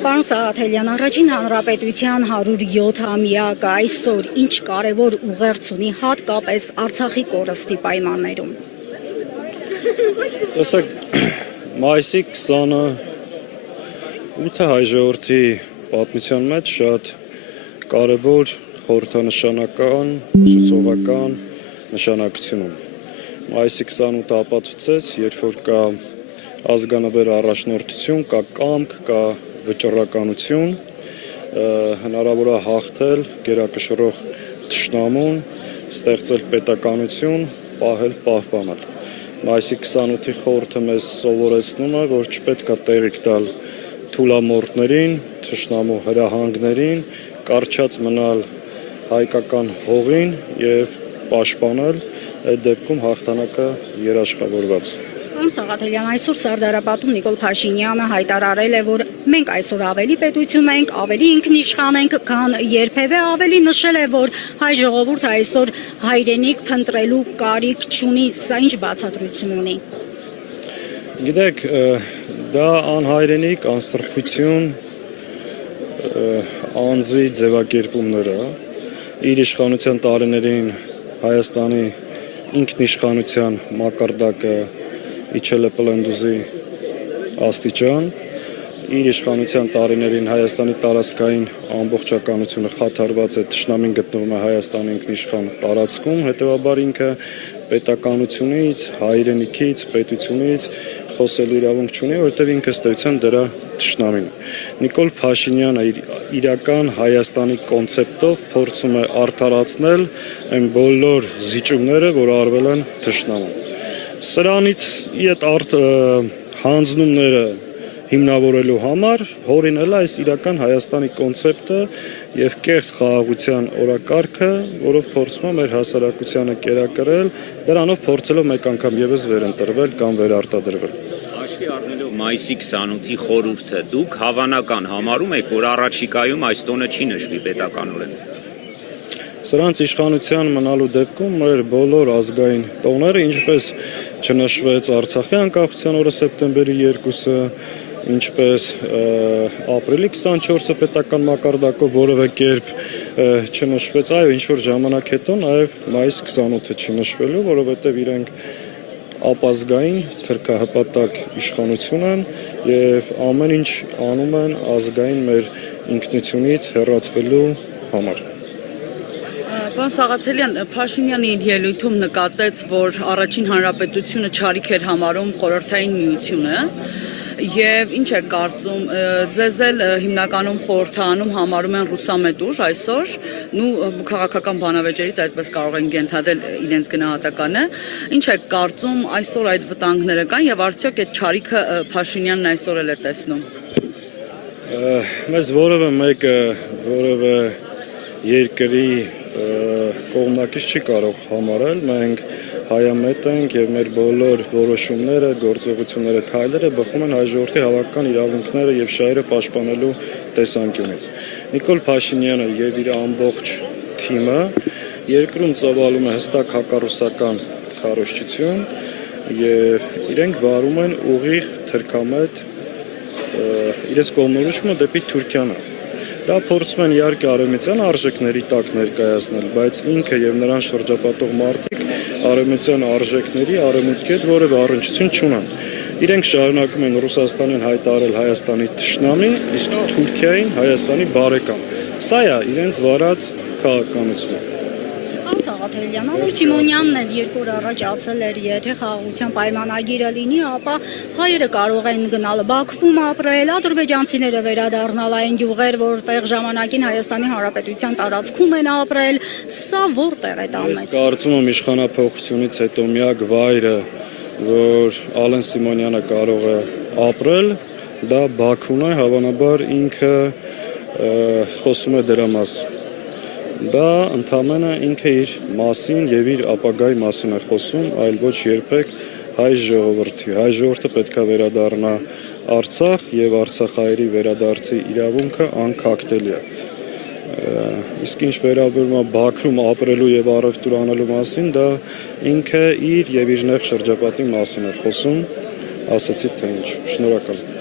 Պարոն Սաղաթելյան, առաջին հանրապետության 107-ամյակը այսօր ինչ կարևոր ուղերձ ունի հատկապես Արցախի կորստի պայմաններում։ Տեսեք, մայիսի 20-ը 8 հայ ժողովրդի պատմության մեջ շատ կարևոր խորհրդանշանական, ուսուցողական նշանակություն ունի։ Մայիսի 28-ը ապացուցեց, երբ որ կա ազգանվեր առաջնորդություն, կա կամք, կա վճռականություն, հնարավոր է հաղթել գերակշռող թշնամուն, ստեղծել պետականություն, պահել, պահպանել։ Մայիսի 28-ի խորհուրդը մեզ սովորեցնում է, որ չպետք է տեղիք տալ թուլամորթներին, թշնամու հրահանգներին, կարճած մնալ հայկական հողին եւ պաշտպանել, այդ դեպքում հաղթանակը երաշխավորված։ Պարոն Սաղաթելյան, այսօր Սարդարապատում Նիկոլ Փաշինյանը հայտարարել է, որ մենք այսօր ավելի պետություն ենք, ավելի ինքնիշխան ենք, քան երբևէ, ավելի նշել է, որ հայ ժողովուրդը այսօր հայրենիք փնտրելու կարիք չունի, սա ինչ բացատրություն ունի։ Գիտեք, դա անհայրենիք, անսրբություն, անձի ձևակերպումները իր իշխանության տարիներին Հայաստանի ինքնիշխանության մակարդակը իջել է պլենդուզի աստիճան, իր իշխանության տարիներին Հայաստանի տարածքային ամբողջականությունը խաթարված է, թշնամին գտնվում է Հայաստանի ինքնիշխան տարածքում, հետևաբար ինքը պետականությունից, հայրենիքից, պետությունից խոսելու իրավունք չունի, որովհետև ինքը ըստ էության դրա թշնամին է։ Նիկոլ Փաշինյանը իր իրական Հայաստանի կոնցեպտով փորձում է արդարացնել այն բոլոր զիջումները, որ արվել են թշնամուն։ Սրանից իդ հանձնումները հիմնավորելու համար հորինել այս իրական Հայաստանի կոնցեպտը եւ կեղծ խաղաղության օրակարգը, որով փորձում է մեր հասարակությանը կերակրել, դրանով փորձելով մեկ անգամ եւս վերընտրվել կամ վերարտադրվել։ Հաշվի առնելով մայիսի 28-ի խորհուրդը, դուք հավանական համարում եք, որ առաջիկայում այս տոնը չի նշվի պետականորեն։ Սրանց իշխանության մնալու դեպքում մեր բոլոր ազգային տոները, ինչպես չնշվեց Արցախի անկախության օրը սեպտեմբերի 2-ը, ինչպես ապրիլի 24-ը պետական մակարդակով որևէ կերպ չնշվեց, այո, ինչ-որ ժամանակ հետո նաև մայիսի 28-ը չի նշվելու, որովհետև իրենք ապազգային թրքահպատակ իշխանություն են եւ ամեն ինչ անում են ազգային մեր ինքնությունից հեռացվելու համար։ Պարոն Սաղաթելյան, Փաշինյանը իր ելույթում նկատեց, որ առաջին հանրապետությունը չարիք էր համարում խորհրդային միությունը եւ ինչ է կարծում, ձեզ էլ հիմնականում խորհրդանում համարում են ռուսամետ ուժ այսօր, քաղաքական բանավեճերից այդպես կարող են ենթադրել իրենց գնահատականը, ինչ է կարծում այսօր այդ վտանգները կան եւ արդյոք այդ չարիքը Փաշինյանն այսօր էլ է տեսնում։ Մեզ որևէ մեկը որևէ երկրի կողմնակից չի կարող համարել, մենք հայամետ ենք եւ մեր բոլոր որոշումները, գործողությունները, քայլերը բխում են հայ ժողովրդի հավաքական իրավունքները եւ շահերը պաշտպանելու տեսանկյունից։ Նիկոլ Փաշինյանը եւ իր ամբողջ թիմը երկրում ծավալում է հստակ հակառուսական քարոզչություն եւ իրենք վարում են ուղիղ թրքամետ իրենց կողմնորոշումը դեպի Թուրքիան։ Դա փորձում են իհարկե արևմտյան արժեքների տակ ներկայացնել, բայց ինքը եւ նրան շրջապատող մարդիկ արևմտյան արժեքների արևմուտքի հետ որևէ առնչություն չունեն։ Իրենք շարունակում են Ռուսաստանին հայտարարել Հայաստանի թշնամի, իսկ Թուրքիային Հայաստանի բարեկամ։ Սա է իրենց վարած քաղաքականությունը։ Պարոն Սաղաթելյան, Անուր Սիմոնյանն էլ 2 օր առաջ ասել էր, եթե խաղաղության պայմանագիրը լինի, ապա հայերը կարող են գնալ Բաքվում ապրել, ադրբեջանցիները վերադառնալ այն գյուղեր, որտեղ ժամանակին Հայաստանի Հանրապետության տարածքում են ապրել, սա որտեղ է տանում։ Ես կարծում եմ իշխանափոխությունից հետո միակ վայրը, որ Ալեն Սիմոնյանը կարող է ապրել, դա Բաքուն է, հավանաբար ինքը խոսում է դրա մասին։ Դա ընդամենը ինքը իր մասին եւ իր ապագայի մասին է խոսում, այլ ոչ երբեք հայ ժողովրդի։ Հայ ժողովուրդը պետք է վերադառնա Արցախ եւ արցախայերի վերադարձի իրավունքը անքակտելի է։ Իսկ ինչ վերաբերում է Բաքվում ապրելու եւ առևտուր անելու մասին, դա ինքը իր եւ իր նեղ շրջապատի մասին է խոսում, ասացի թե ինչ։ Շնորհակալ եմ։